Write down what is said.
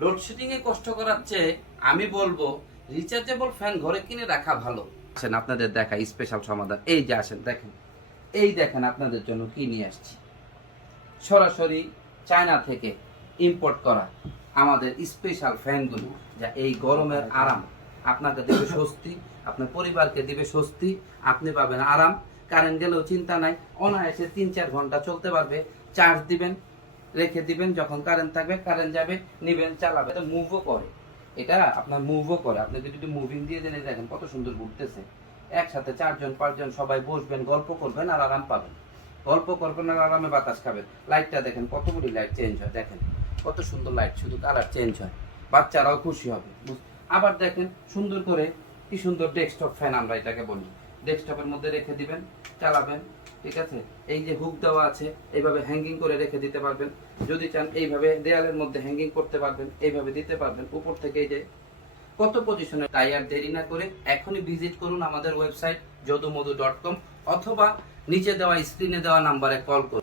Load shedding এ কষ্ট করার চেয়ে আমি বলবো রিচার্জেবল ফ্যান ঘরে কিনে রাখা ভালো। আসেন আপনাদের দেখা স্পেশাল সমাধান। এই যে আসেন দেখেন, এই দেখেন আপনাদের জন্য কি নিয়ে আসছি। সরাসরি চায়না থেকে ইম্পোর্ট করা আমাদের স্পেশাল ফ্যানগুলো, যা এই গরমের আরাম আপনাকে দেবে স্বস্তি, আপনার পরিবারকে দিবে স্বস্তি, আপনি পাবেন আরাম। কারেন্ট গেলেও চিন্তা নাই, অনায়াসে ৩-৪ ঘন্টা চলতে পারবে। চার্জ দিবেন, রেখে দিবেন, যখন কারেন্ট থাকবে কারেন্ট যাবে, নিবেন, চালাবে। এটা মুভও করে, এটা আপনার মুভও করে। আপনি যদি একটু মুভিং দিয়ে দেন, এই দেখেন কত সুন্দর ঘুরতেছে। একসাথে 4জন 5জন সবাই বসবেন, গল্প করবেন আর আরাম পাবেন। গল্প করবেন আর আরামে বাতাস খাবেন। লাইটটা দেখেন কতগুলি লাইট চেঞ্জ হয়, দেখেন কত সুন্দর লাইট, শুধু কালার চেঞ্জ হয়, বাচ্চারাও খুশি হবে। আবার দেখেন সুন্দর করে কি সুন্দর ডেস্কটপ ফ্যান আমরা এটাকে বলি। ডেস্কটপের মধ্যে রেখে দিবেন, চালাবেন, ঠিক আছে। এই যে হুক দেওয়া আছে, এইভাবে হ্যাঙ্গিং করে রেখে দিতে পারবেন। যদি চান এইভাবে দেয়ালের মধ্যে হ্যাঙ্গিং করতে পারবেন, এইভাবে দিতে পারবেন। উপর থেকে এই যে কত পজিশনে। তাই আর দেরি না করে এখনই ভিজিট করুন আমাদের ওয়েবসাইট যদুমধু.com, অথবা নিচে দেওয়া স্ক্রিনে দেওয়া নাম্বারে কল করুন।